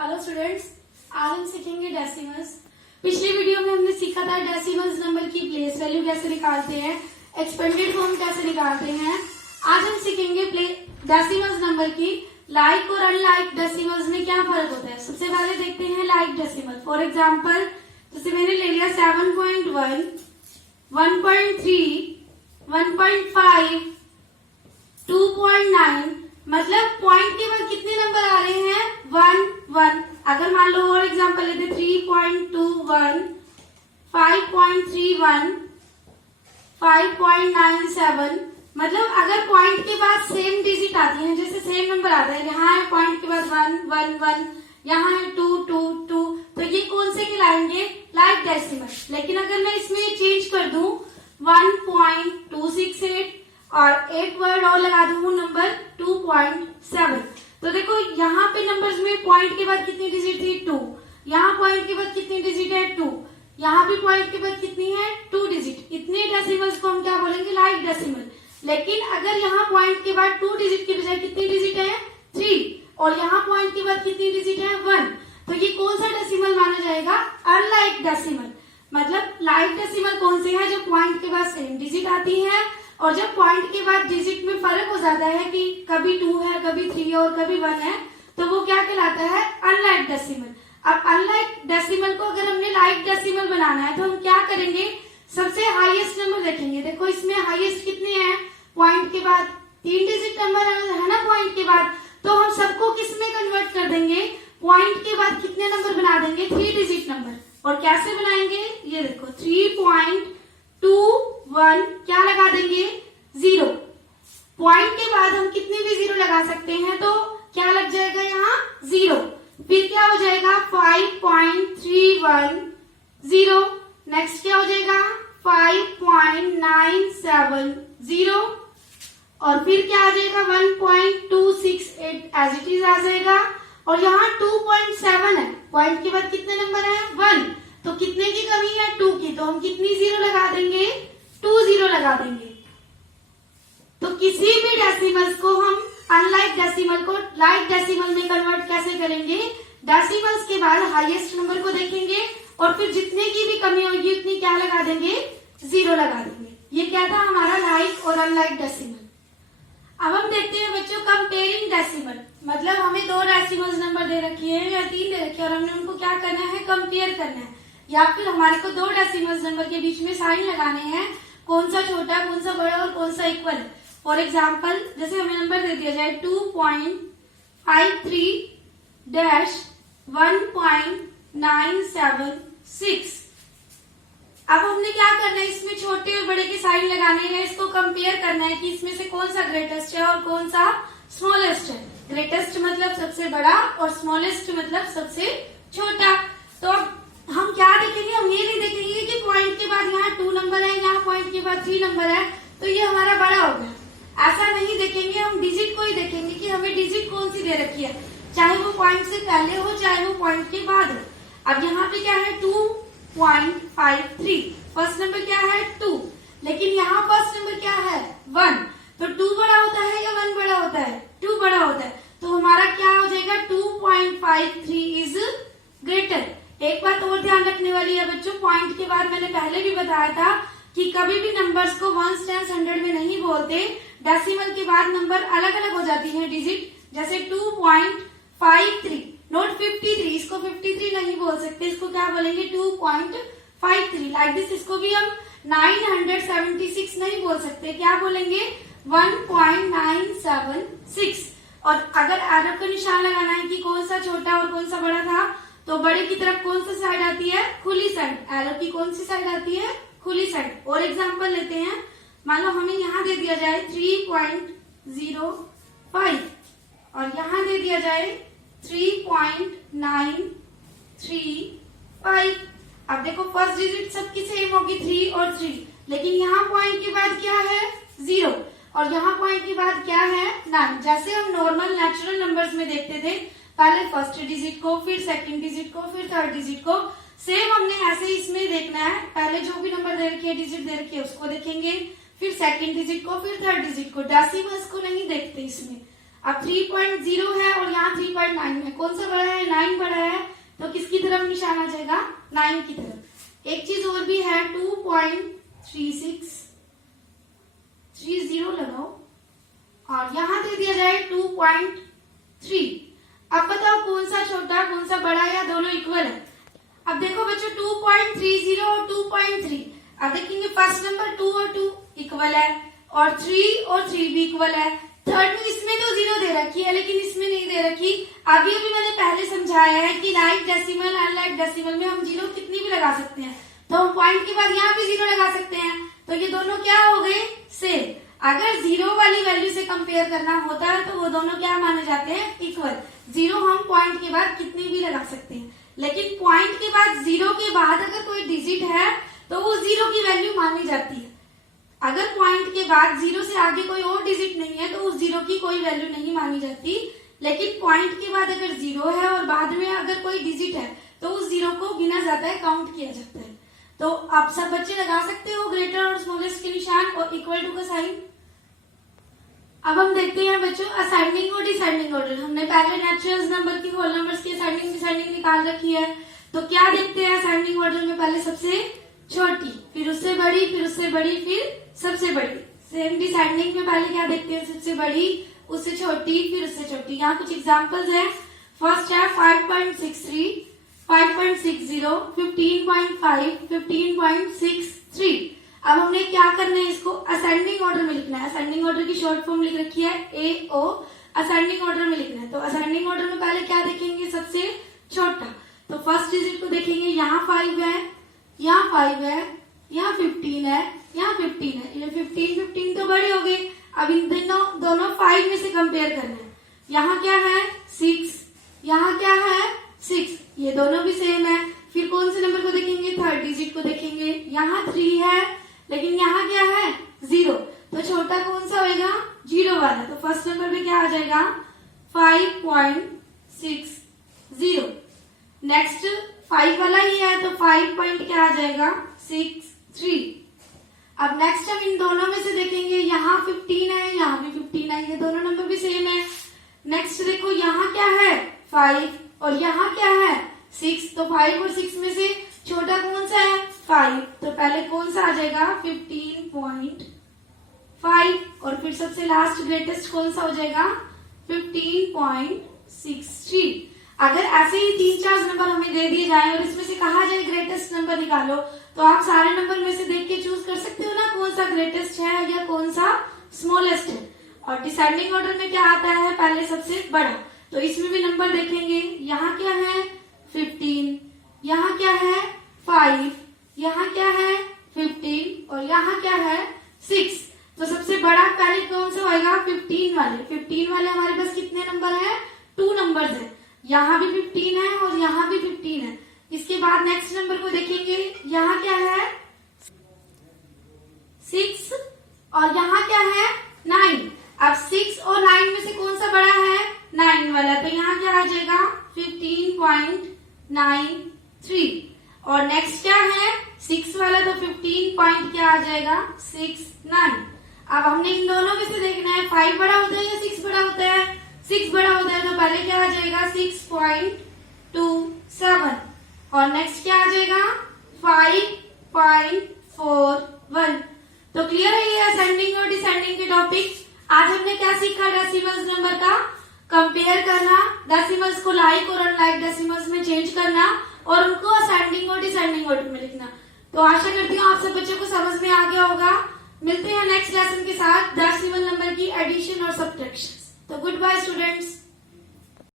Hello students, आज हम सीखेंगे डेसिमल्स। पिछली वीडियो में हमने सीखा था डेसिमल्स नंबर की प्लेस वैल्यू कैसे निकालते हैं, एक्सपेंडेड फॉर्म कैसे निकालते हैं। आज हम सीखेंगे डेसिमल्स नंबर की लाइक और अनलाइक डेसिमल्स में क्या फर्क होता है। सबसे पहले देखते हैं लाइक डेसिमल। फॉर एग्जाम्पल जैसे मैंने ले लिया 7.1, 1.3, 1.5, 2.9, मतलब पॉइंट के बाद कितने नंबर आ रहे हैं 1, 1। अगर मान लो और एग्जांपल लेते 3.21, 5.31, 5.97, मतलब अगर पॉइंट के बाद सेम डिजिट आती है, जैसे सेम नंबर आता है, यहाँ है पॉइंट के बाद 1, 1, 1, यहाँ है 2, 2, 2, तो ये कौन से कहलाएंगे लाइक डेसिमल। लेकिन अगर मैं इसमें चेंज कर दूं 1.268 और एक वर्ड और लगा दूं नंबर 2.7, तो देखो यहाँ पे नंबर्स में पॉइंट के बाद कितनी डिजिट थी 2, यहाँ पॉइंट के बाद कितनी डिजिट है 2, यहाँ भी पॉइंट के बाद कितनी है 2 डिजिट। इतने डेसिमल्स को हम क्या बोलेंगे लाइक डेसिमल। लेकिन अगर यहाँ पॉइंट के बाद 2 डिजिट की बजाय कितनी डिजिट है 3 और यहाँ पॉइंट के बाद कितनी डिजिट है 1, तो ये कौन सा डेसिमल माना जाएगा अनलाइक डेसिमल। मतलब लाइक डेसिमल कौन से है जो पॉइंट के बाद सेम डिजिट आती है और जब पॉइंट के बाद डिजिट में फर्क हो जाता है कि कभी 2 है, कभी 3 और कभी 1 है, तो वो क्या कहलाता है अनलाइक डेसिमल। अब अनलाइक डेसिमल को अगर हमने लाइक डेसिमल बनाना है तो हम क्या करेंगे, सबसे हाईएस्ट नंबर देखेंगे। देखो इसमें हाईएस्ट कितने हैं, पॉइंट के बाद 3 डिजिट नंबर है ना पॉइंट के बाद, तो हम सबको किस में कन्वर्ट कर देंगे, पॉइंट के बाद कितने नंबर बना देंगे 3 डिजिट नंबर। और कैसे बनाएंगे, ये देखो 3.21 क्या लगा देंगे 0, पॉइंट के बाद हम कितने भी 0 लगा सकते हैं, तो क्या लग जाएगा यहाँ 0। फिर क्या हो जाएगा 5.310, नेक्स्ट क्या हो जाएगा 5.970 और फिर क्या आ जाएगा 1.268 एज इट इज आ जाएगा। और यहाँ 2.7 है, पॉइंट के बाद कितने नंबर है 1, तो कितने की कमी है 2 की, तो हम कितनी 0 लगा देंगे 2 0 लगा देंगे। तो किसी भी डेसिमल्स को हम अनलाइक डेसिमल को लाइक डेसिमल में कन्वर्ट कैसे करेंगे, डेसिमल्स के बाद हाईएस्ट नंबर को देखेंगे और फिर जितने की भी कमी होगी उतनी क्या लगा देंगे 0 लगा देंगे। ये क्या था हमारा लाइक और अनलाइक डेसिमल। अब हम देखते हैं बच्चों कंपेयरिंग डेसिमल। मतलब हमें 2 डेसिमल्स नंबर दे रखी है या 3 दे रखी है और हमने उनको क्या करना है कंपेयर करना है, या फिर हमारे को 2 डेसिमल्स नंबर के बीच में साइन लगाने हैं, कौन सा छोटा कौन सा बड़ा और कौन सा इक्वल है। फॉर एग्जाम्पल जैसे हमें नंबर दे दिया जाए 2.53-1.976। अब हमने क्या करना है, इसमें छोटे और बड़े के साइन लगाने हैं, इसको कंपेयर करना है कि इसमें से कौन सा ग्रेटेस्ट है और कौन सा स्मॉलेस्ट है। ग्रेटेस्ट मतलब सबसे बड़ा और स्मॉलेस्ट मतलब सबसे छोटा। तो अब हम क्या देखेंगे, हम ये नहीं देखेंगे कि पॉइंट के बाद यहाँ 2 नंबर है, यहाँ पॉइंट के बाद 3 नंबर है तो ये हमारा बड़ा हो गया, ऐसा नहीं देखेंगे। हम डिजिट को ही देखेंगे कि हमें डिजिट कौन सी दे रखी है, चाहे वो पॉइंट से पहले हो चाहे वो पॉइंट के बाद हो। अब यहाँ पे क्या है 2.53, फर्स्ट नंबर क्या है 2, लेकिन यहाँ फर्स्ट नंबर क्या है 1, तो 2 बड़ा होता है या 1 बड़ा होता है, 2 बड़ा होता है, तो हमारा क्या हो जाएगा 2.53 इज ग्रेटर। एक बात और ध्यान रखने वाली है बच्चों, पॉइंट के बाद मैंने पहले भी बताया था कि कभी भी नंबर्स को 1s, 10s, 100 में नहीं बोलते, डेसिमल के बाद नंबर अलग अलग हो जाती है डिजिट। जैसे 2.53 नोट 53, इसको 53 नहीं बोल सकते, इसको क्या बोलेंगे 2.53। लाइक दिस इसको भी हम 976 नहीं बोल सकते, क्या बोलेंगे 1.976। और अगर एरर का निशान लगाना है कि कौन सा छोटा और कौन सा बड़ा था, तो बड़े की तरफ कौन सा साइड आती है खुली साइड, एरर की कौन सी साइड आती है खुली साइड। और एग्जांपल लेते हैं, मान लो हमें यहाँ दे दिया जाए 3.05 और यहाँ दे दिया जाए 3.935। अब देखो फर्स्ट डिजिट सबकी सेम होगी 3 और 3, लेकिन यहाँ पॉइंट के बाद क्या है 0 और यहाँ पॉइंट के बाद क्या है 9। जैसे हम नॉर्मल नेचुरल नंबर्स में देखते थे, पहले फर्स्ट डिजिट को, फिर सेकंड डिजिट को, फिर थर्ड डिजिट को, सेम हमने ऐसे इसमें देखना है। पहले जो भी नंबर दे रखी है, डिजिट दे रखी है, उसको देखेंगे, फिर सेकंड डिजिट को, फिर थर्ड डिजिट को। डेसिमल्स को नहीं देखते इसमें। अब 3.0 है और यहाँ 3.9 है, कौन सा बड़ा है? 9 बड़ा है, तो किसकी तरफ निशान आ जाएगा? 9 की तरफ। एक चीज और भी है, 2.3630 लगाओ और यहाँ दे दिया जाए 2.3। अब बताओ कौन सा छोटा कौन सा बड़ा, या दोनों इक्वल है? अब देखो बच्चों 2.30 और 2.3, अब देखेंगे फर्स्ट नंबर 2 और 2 इक्वल है और 3 और 3 भी इक्वल है। थर्ड में इसमें तो 0 दे रखी है लेकिन इसमें नहीं दे रखी। अभी मैंने पहले समझाया है कि लाइक डेसिमल अनलाइक डेसिमल में हम 0 कितनी भी लगा सकते हैं, तो हम पॉइंट के बाद यहाँ भी 0 लगा सकते हैं, तो ये दोनों क्या हो गए? सेम। अगर 0 वाली वैल्यू से कंपेयर करना होता है तो वो दोनों क्या माने जाते हैं? इक्वल। 0 हम पॉइंट के बाद कितनी भी लगा सकते हैं, लेकिन पॉइंट के बाद 0 के बाद अगर कोई डिजिट है तो वो 0 की वैल्यू मानी जाती है। अगर पॉइंट के बाद 0 से आगे कोई और डिजिट नहीं है तो उस 0 की कोई वैल्यू नहीं मानी जाती, लेकिन पॉइंट के बाद अगर 0 है और बाद में अगर कोई डिजिट है तो उस 0 को गिना जाता है, काउंट किया जाता है। तो आप सब बच्चे लगा सकते हो ग्रेटर और स्मॉलेस्ट के निशान और इक्वल टू का साइन। अब हम देखते हैं बच्चों असेंडिंग और डिसेंडिंग ऑर्डर। हमने पहले नेचुरल नंबर की होल नंबर्स की असेंडिंग डिसेंडिंग निकाल रखी है, तो क्या देखते हैं असेंडिंग ऑर्डर में? पहले सबसे छोटी, फिर उससे बड़ी, फिर उससे बड़ी, फिर सबसे बड़ी। सेम डिसेंडिंग में पहले क्या देखते हैं? सबसे बड़ी, उससे छोटी, फिर उससे छोटी। यहाँ कुछ एग्जांपल्स हैं। फर्स्ट है 5.63, 5.60, 15.5, 15.63। अब हमने क्या करना है? इसको असेंडिंग ऑर्डर में लिखना है। असेंडिंग ऑर्डर की शॉर्ट फॉर्म लिख रखी है AO, असेंडिंग ऑर्डर में लिखना है। तो असेंडिंग ऑर्डर में पहले क्या देखेंगे? सबसे छोटा, तो फर्स्ट डिजिट को देखेंगे, यहाँ 5 है, यहाँ 5 है, यहाँ 15 है, यहाँ 15 है। ये 15 तो बड़े हो गए। अब इन दोनों 5 में से कंपेयर करना है। यहाँ क्या है? 6, यहाँ क्या है? 6, ये दोनों भी सेम है। फिर कौन से नंबर को देखेंगे? थर्ड डिजिट को देखेंगे। यहाँ 3 है लेकिन यहाँ क्या है? 0, तो छोटा कौन सा होगा? 0 वाला। तो फर्स्ट नंबर में क्या आ जाएगा? 5.60। नेक्स्ट 5 वाला ही है तो 5 पॉइंट क्या आ जाएगा? 63। अब नेक्स्ट हम इन दोनों में से देखेंगे, यहाँ 15 है, यहाँ भी 15 है, ये दोनों नंबर भी सेम है। नेक्स्ट देखो यहाँ क्या है? 5 और यहाँ क्या है? 6, तो 5 और 6 में से छोटा कौन सा है? 5, तो पहले कौन सा आ जाएगा? 15.5 और फिर सबसे लास्ट ग्रेटेस्ट कौन सा हो जाएगा? 15.63। अगर ऐसे ही 3-4 नंबर हमें दे दिए जाए और इसमें से कहा जाए ग्रेटेस्ट नंबर निकालो, तो आप सारे नंबर में से देख के चूज कर सकते हो ना कौन सा ग्रेटेस्ट है या कौन सा स्मॉलेस्ट है। और डिसेंडिंग ऑर्डर में क्या आता है? पहले सबसे बड़ा, तो इसमें भी नंबर देखेंगे। यहाँ क्या है? 15, यहाँ क्या है? 5, यहाँ क्या है? 15 और यहाँ क्या है? 6। तो सबसे बड़ा पहले कौन सा होगा? 15 वाले। 15 वाले हमारे पास कितने नंबर है? 2 नंबर है। यहाँ भी 15 है और यहाँ भी 15 है। इसके बाद नेक्स्ट नंबर को देखेंगे, यहाँ क्या है? 6 और यहाँ क्या है? 9। अब 6 और 9 में से कौन सा बड़ा है? 9 वाला, तो यहाँ क्या आ जाएगा? 15.93। और नेक्स्ट क्या है? 6 वाला, तो 15 पॉइंट क्या आ जाएगा? 69। अब हमने इन दोनों में से देखना है 5 बड़ा होता है या 6 बड़ा होता है? 6 बड़ा होता है, तो पहले क्या आ जाएगा? 6.27 और नेक्स्ट क्या आ जाएगा? 5.41। तो क्लियर है ये असेंडिंग और डिसेंडिंग के टॉपिक। आज हमने क्या सीखा? डेसिमल्स नंबर का कंपेयर करना, डेसिमल्स को लाइक और अनलाइक डेसिमल्स में चेंज करना और उनको असेंडिंग और डिसेंडिंग ऑर्डर में लिखना। तो आशा करती हूँ आप सब बच्चों को समझ में आ